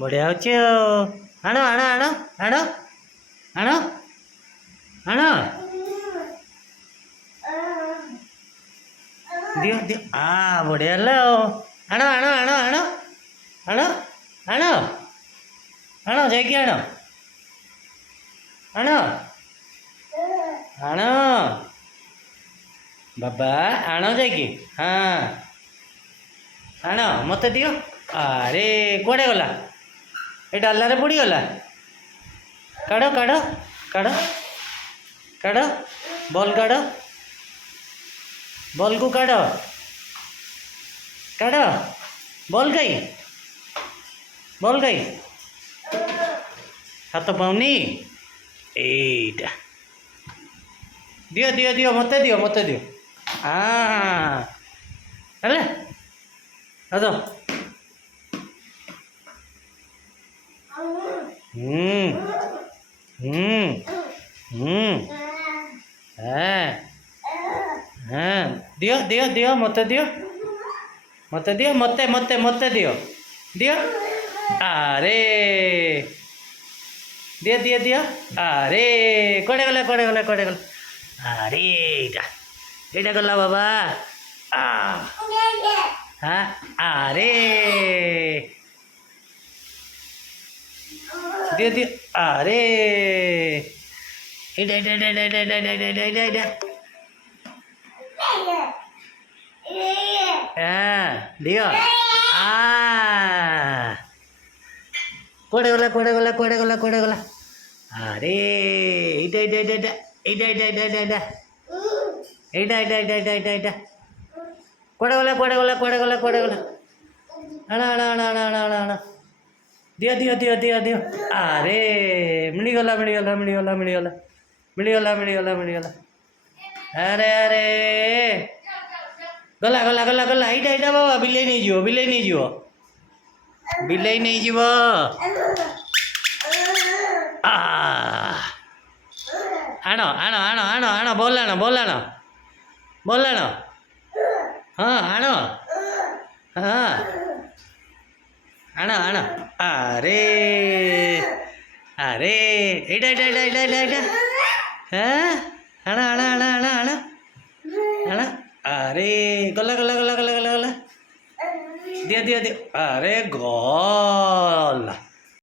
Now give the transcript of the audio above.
ବଢ଼ିଆ ହେଉଛି ଆଣ ଆଣ ଆଣ ଆଣ ଆଣ ଆଣ ଦିଅ ଦିଅ ବଢ଼ିଆ ହେଲା ଆଣ ଆଣ ଆଣ ଆଣ ଆଣ ଆଣ ଆଣ ଯାଇକି ଆଣ ଆଣ ଆଣ ବାବା ଆଣ ଯାଇକି ହଁ ଆଣ ମୋତେ ଦିଅ ଆରେ କୁଆଡ଼େ ଗଲା ଏ ଡାଲାରେ ପଡ଼ିଗଲା କାଢ଼ କାଢ଼ କାଢ଼ କାଢ଼ ବଲ୍ କାଢ଼ ବଲ୍କୁ କାଢ଼ କାଢ଼ ବଲ୍ କାଇ ହାତ ପାଉନି ଏଇଟା ଦିଅ ଦିଅ ଦିଅ ମୋତେ ଦିଅ ହେଲା ଆସ ଦିଅ ଦିଅ ଦିଅ ମୋତେ ଦିଅ ମୋତେ ଦିଅ ଆରେ ଦିଅ ଆରେ କୁଆଡ଼େ ଗଲା ଆରେ ଏଇଟା ଗଲା ବାବା ଆରେ ଦିଅ ଆରେ ଏଇଟା ଦିଅ କୁଆଡ଼େ ଗଲା ଆରେ ଏଇଟା କୁଆଡ଼େ ଗଲା ଆଣ ଦିଅ ଆରେ ମିଳିଗଲା ଆରେ ଗଲା ଏଇଟା ବାବା ବିଲେଇ ନେଇଯିବ ଆଣ ବଲ୍ ଆଣ ହଁ ଆଣ ଆଣ ଆରେ ଏଇଟା ଆଣ ଆରେ ଗଲା ଦିଅ ଆରେ ଗଲା